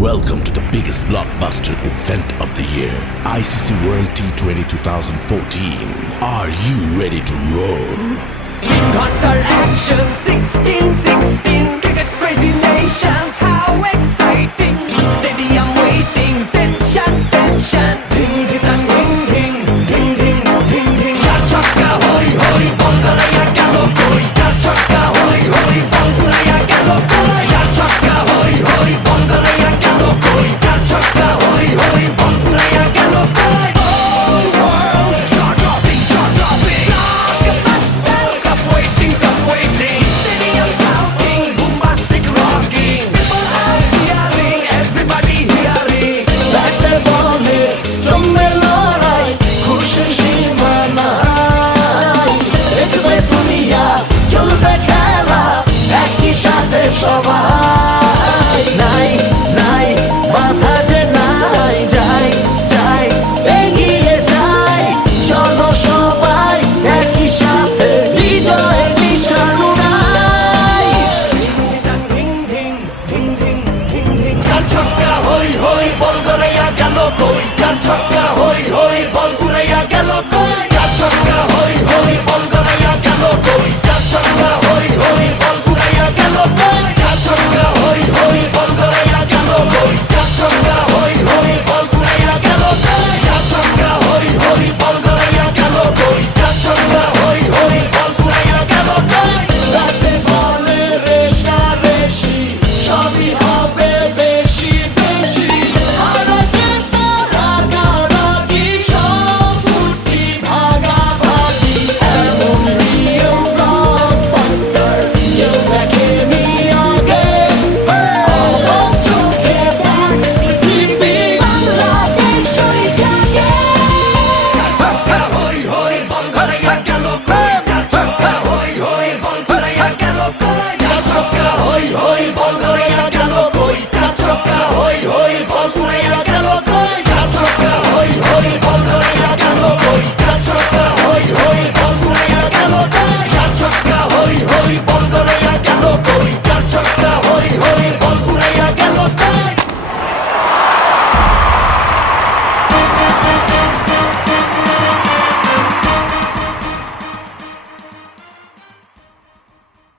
Welcome to the biggest blockbuster event of the year, ICC World T20 2014. Are you ready to roar? Hunter action 16-16 cricket crazy nations, how exciting! Stadium waiting, tension. Ding ding dang ding ding ding ding ding ding. Char chakka hoi hoi, ball garaya gelo koi. Char chakka hoi hoi, ball garaya gelo koi. Char chakka hoi hoi, ball garaya gelo koi. Char chakka hoi hoi, ball garaya gelo koi. Whole world jaw dropping. Blockbuster, cup waiting. Stadium shouting, bombastic rocking. People are cheering, everybody hearing. ব্যাটে বলে জমে লড়াই, খুশির সীমা নাই। দেখবে দুনিয়া, চলবে খেলা, একই সাথে সবাই। নাই মাথা যে নাই, যাই এগিয়ে যাই। চলো সবাই একই সাথে, বিজয়ের নিশান উড়াই। Ding ding ding ding ding ding. চার ছক্কা হই হই, বল গড়াইয়া গেল কই। চার ছক্কা হই হই, বল উড়াইয়া গেল